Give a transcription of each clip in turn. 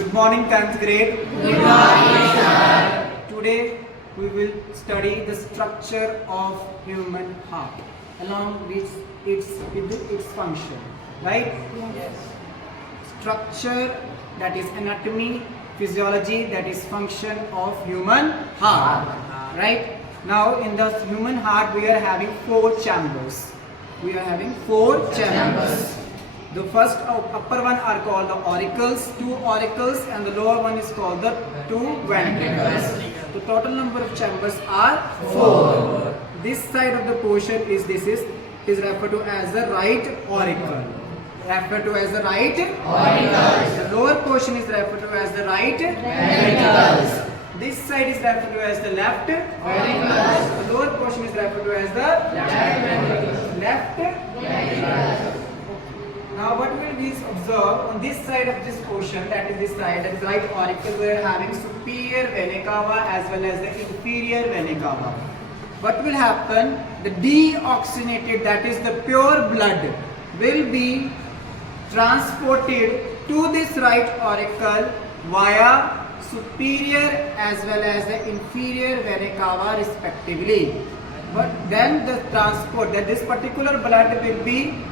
Good morning, 10th grade. Good morning, sir. Today we will study the structure of human heart along with its function. Right? Yes. Structure, that is anatomy, physiology, that is function of human heart. Right? Now in the human heart we are having 4 chambers. We are having 4 chambers. The first upper one are called the auricles, 2 auricles, and the lower one is called the 2 ventricles. The total number of chambers are 4. This side of the portion is referred to as the right auricle. Referred to as the right Auricles. The lower portion is referred to as the right Ventricles. This side is referred to as the left Auricles. The lower portion is referred to as the left Ventricles. Now what will we observe on this side of this portion, that is this side, that is right auricle, we are having superior vena cava as well as the inferior vena cava. What will happen? The deoxygenated, that is the pure blood, will be transported to this right auricle via superior as well as the inferior vena cava respectively. But then the transport, that this particular blood will be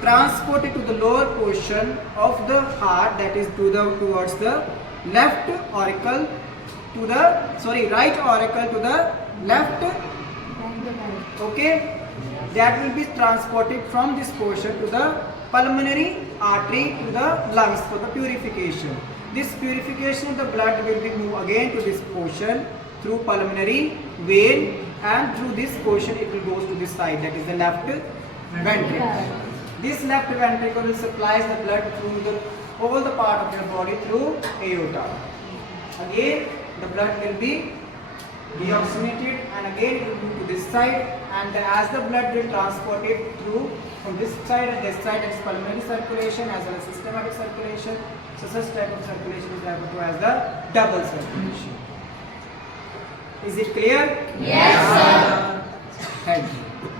transported to the lower portion of the heart, that is towards the left auricle to the right auricle to the left. Okay, that will be transported from this portion to the pulmonary artery to the lungs for the purification. This purification of the blood will be moved again to this portion through pulmonary vein, and through this portion it will go to this side, that is the left ventricle. This left ventricle will supplies the blood through all the part of your body through aorta. Again, the blood will be deoxygenated and again it will move to this side, and as the blood will transport it through from this side and this side, it's pulmonary circulation as well as systematic circulation. So such type of circulation is referred to as the double circulation. Is it clear? Yes, sir. Thank you.